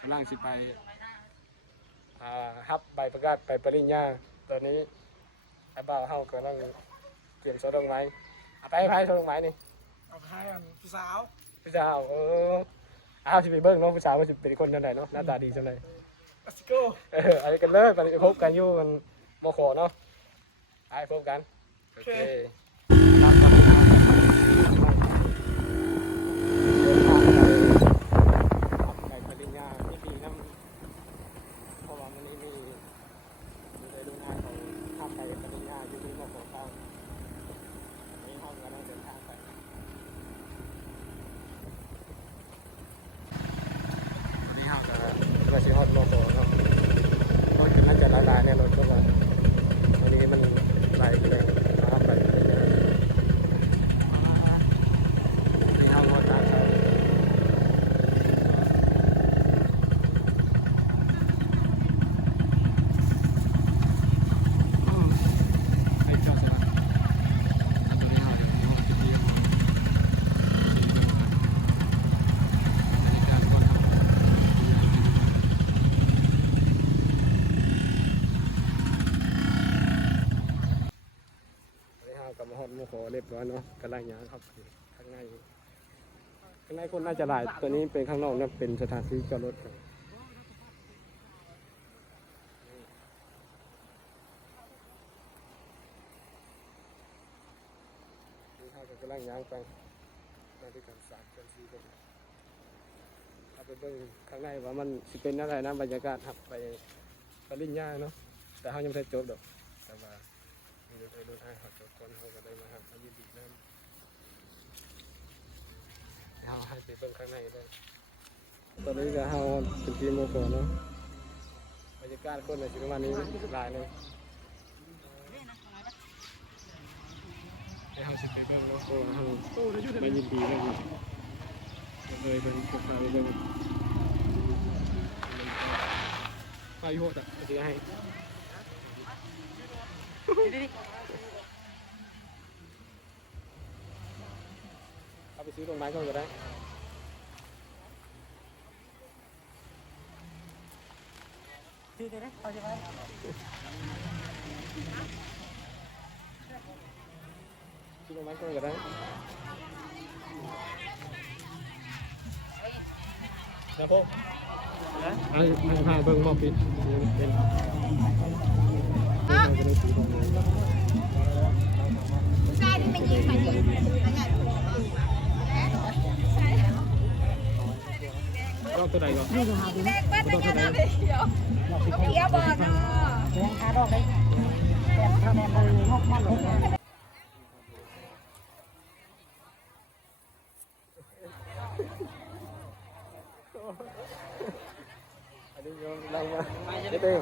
กำลังสิไปฮับใบประกาศไปปริญญาตอนนี้ไอ้บ่าวเฮากำลังเตรียมโซดงไม้เอาไปให้ไพ่โซดงไม้นี่เอาให้ผู้สาวอ้าวสิไปเบิ้งน้องผู้สาวว่าสิเป็นคนจังไดเนาะหน้าตาดีจังไดlet's go อะไรกันเลยไปพบกันอยู่กันมขเนาะไปพบกันโอเคไปปริญญาที่ดีน้ำเพราะว่ามันนี่มีในโรงงานของทำไปปริญญาอยู่ที่มขเก้านี่ห้องกำลังเดินทางไปนี่ห้องก็ชิฮอตมขเนาะรถน่าจะหลายๆเนี่ยรถก็ว่าวันนี้มันไหลเลยนะครับไหลไปเลยนี่ห้องนอนนะครับกับมาฮอดโมโหเรียบร้อยเนาะกำลังย่างครับข้างในคนน่าจะหลายตัวนี้เป็นข้างนอกนะเป็นสถานที่จอดรถครับนี่เขากำลังย่างไปมาด้วยกัน3 คน 4 คนเอาไปเบิ่งข้างในว่ามันสิเป็นอะไรนะบรรยากาศครับไปปริญญาเนาะแต่เขายังไม่ได้จบดอกแต่ว่ามีรถอ้ายเขาจบก่อนเขาก็ได้มาหักมายืนดีน้ำเขาให้ไปเบิ่งข้างในเลยตอนนี้ก็เขาเป็นทีมโมโหเนาะบรรยากาศคนในสิประมาณนี้หลายเลยเขาสิไปเบิ่งโมโหเขาไม่ยินดีเลยเลยเป็นพวกเขาเลยไปโหดอ่ะจะให้เอาไปซื้อตรงไม้ก่อนก็ได้ซื้อได้ไหมเอาใช่ไหมซื้อตรงไม้ก่อนก็ได้นะพ่อให้พาเบิ้งมอบปิดเป็นใช่ที่ไม่ยิงไปยิงรอบตัวใดก่อนแรกบ้านนั่งกันเลยเดี๋ยวเขาเขียวบอลเนาะเลี้ยงคาดอกได้แบบถ้าแม่บอลงอกมันเลยอันนี้ยังลังมาเต้ง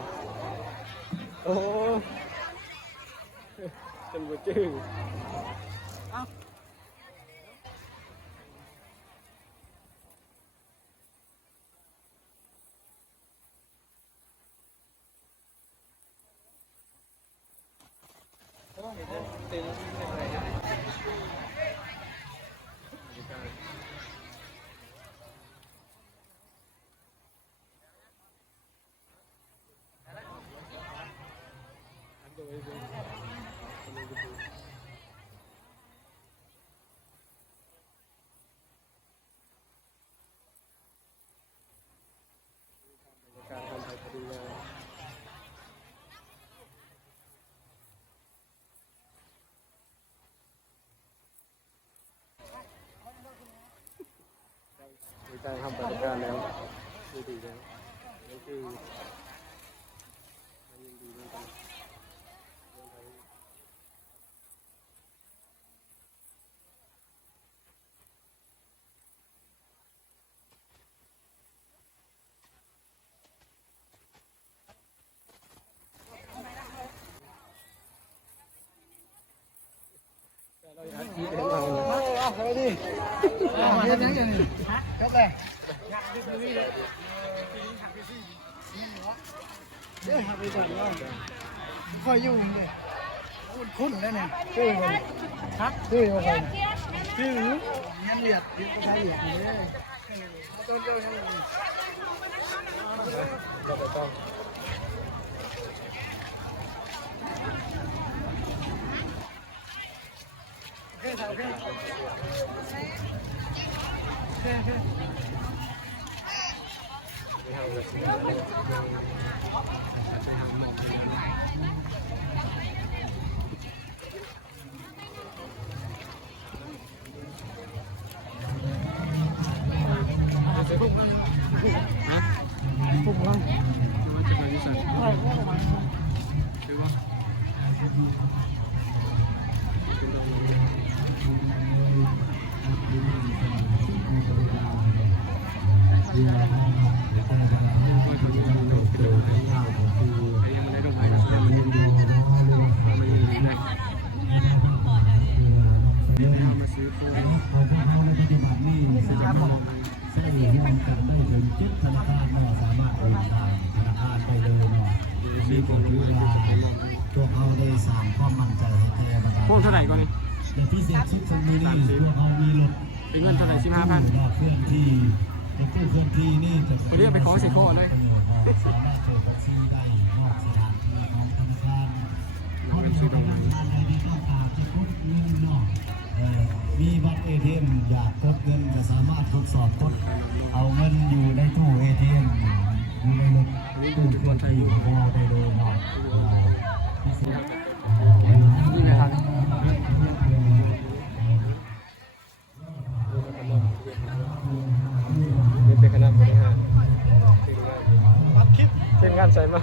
โอ้เป็นบุจื้อการทำไทยพอดีเลยมีการทำปฏิการแล้วดีแล้วนี่คือยินดีด้วยกันเฮ้ยดิเฮ็ดยังไงนี่เฮ็ดเลยเดี๋ยวหาไปก่อนว่าค่อยยุ่งเลยคุ้นแล้วเนี่ยชื่อมันฮักชื่อมันชื่อเงี้ยเหลียดภาษาเหลียดนี่เลยต้นเจ้าท่าน ฮะ พวกเรา คือว่าจะไปที่สัน ใช่พวกเรา คือว่าตัวเขาได้สร้างความมั่นใจให้แก่นะครับ พวกเท่าไหร่ก่อนนี่ และพิเศษชิดตรงนี้นี่ตัวเขามีรถ เป็นเงินเท่าไหร่15,000 เคลื่อนที่ในตู้เคลื่อนที่นี่จะ เขาเรียกไปขอสิโก้เลย สามารถโทรแท็กซี่ได้นอกสถานที่ของธนาคาร เราเป็นซื้อตรงไหน มีต้องการจะกดเงินนอกมีบัตร ATM อยากกดเงินจะสามารถทดสอบกดเอาเงินอยู่ในตู้ ATM อยู่ในรถตู้เคลื่อนที่ของเราได้เลยเนาะ นี่นะครับนี่เป็นคณะบริหารทีมงานใส่เมา